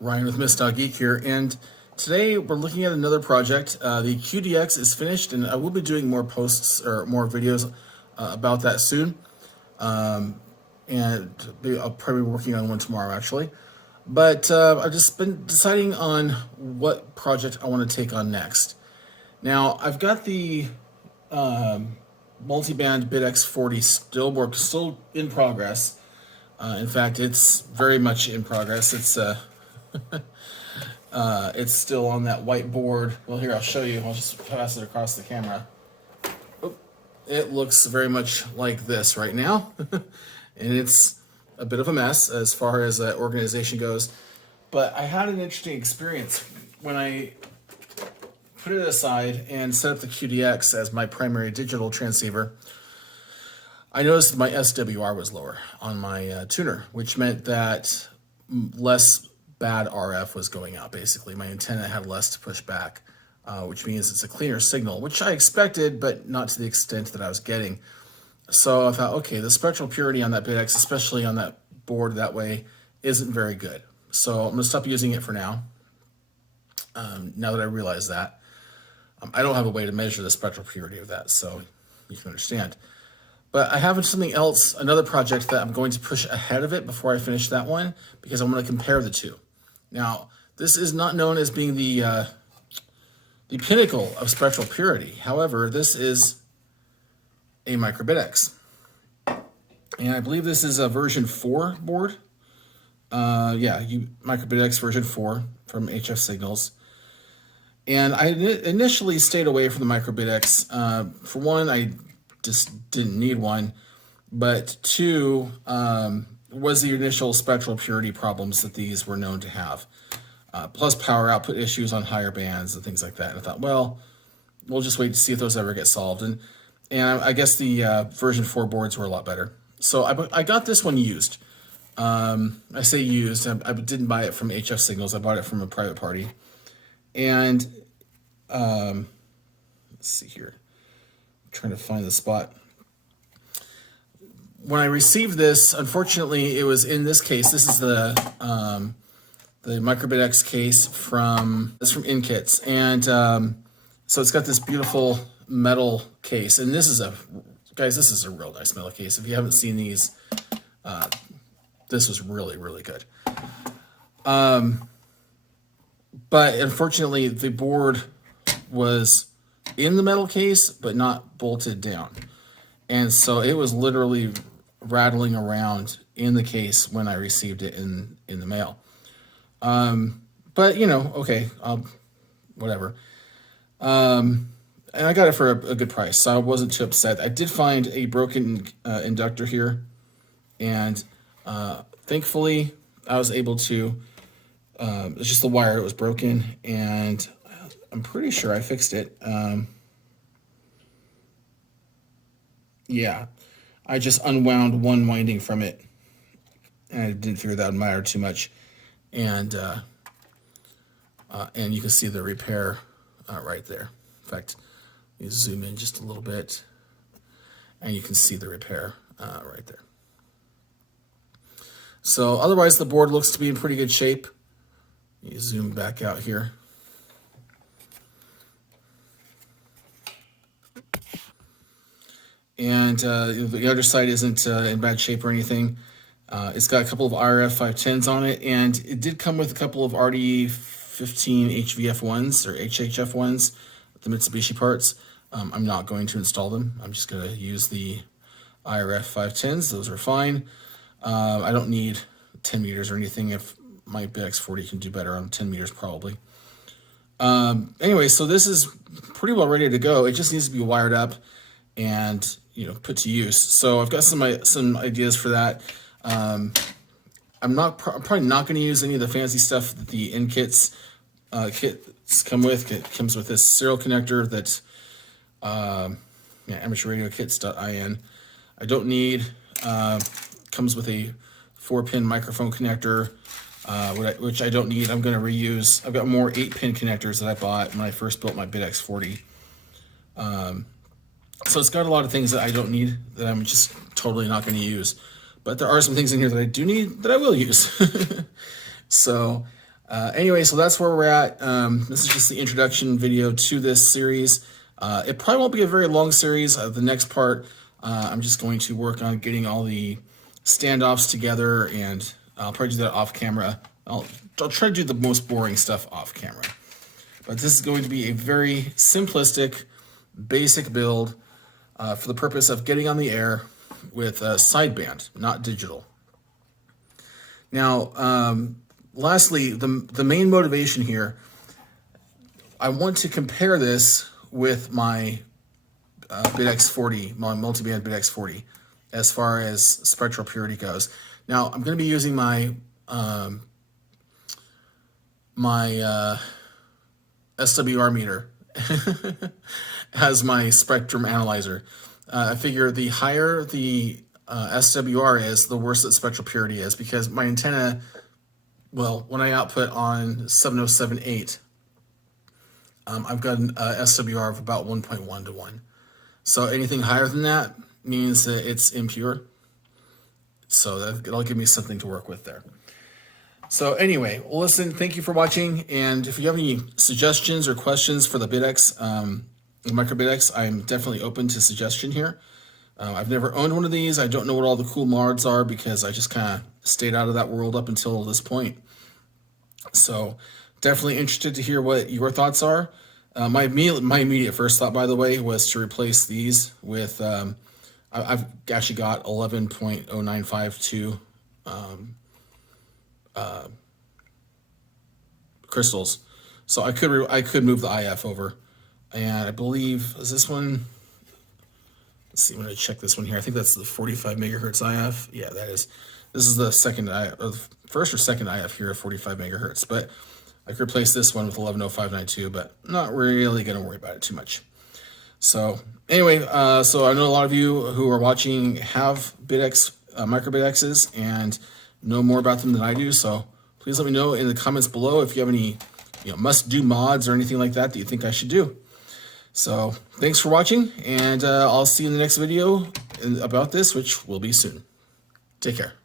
Ryan with Miss.Geek here, and today we're looking at another project. The QDX is finished, and I will be doing more posts or more videos about that soon. And I'll probably be working on one tomorrow, actually. But I've just been deciding on what project I want to take on next. Now, I've got the multi-band BITX40 still in progress. In fact, it's very much in progress. It's still on that whiteboard. Well, here, I'll show you. I'll just pass it across the camera. Oop. It looks very much like this right now. And it's a bit of a mess as far as organization goes. But I had an interesting experience when I put it aside and set up the QDX as my primary digital transceiver. I noticed that my SWR was lower on my tuner, which meant that less bad RF was going out, basically. My antenna had less to push back, which means it's a cleaner signal, which I expected, but not to the extent that I was getting. So I thought, okay, the spectral purity on that BITX, especially on that board that way, isn't very good. So I'm going to stop using it for now, now that I realize that. I don't have a way to measure the spectral purity of that, so you can understand. But I have something else, another project that I'm going to push ahead of it before I finish that one, because I'm going to compare the two. Now, this is not known as being the pinnacle of spectral purity. However, this is a MicroBITX. And I believe this is a version 4 board. MicroBITX version 4 from HF Signals. And I initially stayed away from the MicroBITX. For one, I just didn't need one. But two, was the initial spectral purity problems that these were known to have. Plus power output issues on higher bands and things like that. And I thought, well, we'll just wait to see if those ever get solved. And I guess the version 4 boards were a lot better. So I got this one used. I say used. I didn't buy it from HF Signals. I bought it from a private party. And let's see here. I'm trying to find the spot. When I received this, unfortunately, it was in this case. This is the MicroBITX case from InKits, and so it's got this beautiful metal case. And this is a real nice metal case. If you haven't seen these, this was really, really good. But unfortunately, the board was in the metal case, but not bolted down. And so it was literally rattling around in the case when I received it in the mail. But, you know, okay, whatever. And I got it for a good price, so I wasn't too upset. I did find a broken inductor here, and thankfully I was able to, it's just the wire that was broken, and I'm pretty sure I fixed it. Yeah, I just unwound one winding from it, and I didn't figure that would matter too much. And you can see the repair right there. In fact, let me zoom in just a little bit, and you can see the repair right there. So otherwise, the board looks to be in pretty good shape. You zoom back out here. And the other side isn't in bad shape or anything. It's got a couple of RF 510s on it, and it did come with a couple of RD15 HVF1s or HHF1s, the Mitsubishi parts. I'm not going to install them. I'm just going to use the IRF 510s. Those are fine. I don't need 10 meters or anything. If my BITX40 can do better on 10 meters probably. Anyway, so this is pretty well ready to go. It just needs to be wired up and, you know, put to use. So I've got some ideas for that. I'm probably not going to use any of the fancy stuff that the InKits kits come with. It comes with this serial connector that's amateurradiokits.in. I don't need, comes with a 4-pin microphone connector, which I don't need. I'm going to reuse. I've got more 8-pin connectors that I bought when I first built my BITX40. So it's got a lot of things that I don't need that I'm just totally not going to use. But there are some things in here that I do need that I will use. So Anyway, so that's where we're at. This is just the introduction video to this series. It probably won't be a very long series. The next part, I'm just going to work on getting all the standoffs together, and I'll probably do that off camera. I'll try to do the most boring stuff off camera. But this is going to be a very simplistic, basic build for the purpose of getting on the air with sideband, not digital. Now, lastly, the main motivation here, I want to compare this with my BITX40, my multiband BITX40, as far as spectral purity goes. Now, I'm going to be using my SWR meter as my spectrum analyzer. I figure the higher the SWR is, the worse the spectral purity is, because my antenna, well, when I output on 7078, I've got an SWR of about 1.1 to 1. So anything higher than that means that it's impure. So that'll give me something to work with there. So anyway, well, listen, thank you for watching. And if you have any suggestions or questions for the BITX, the MicroBITX, I'm definitely open to suggestion here. I've never owned one of these. I don't know what all the cool mods are because I just kind of stayed out of that world up until this point. So definitely interested to hear what your thoughts are. My immediate first thought, by the way, was to replace these with, I've actually got 11.0952 crystals. So I could move the IF over. And I believe, is this one? Let's see, I'm going to check this one here. I think that's the 45 megahertz IF. Yeah, that is. This is the second IF, or the first or second IF here at 45 megahertz. But I could replace this one with 110592, but not really going to worry about it too much. So anyway, so I know a lot of you who are watching have BITX, MicroBITXs, and know more about them than I do. So please let me know in the comments below if you have any must-do mods or anything like that you think I should do. So thanks for watching, and I'll see you in the next video about this, which will be soon. Take care.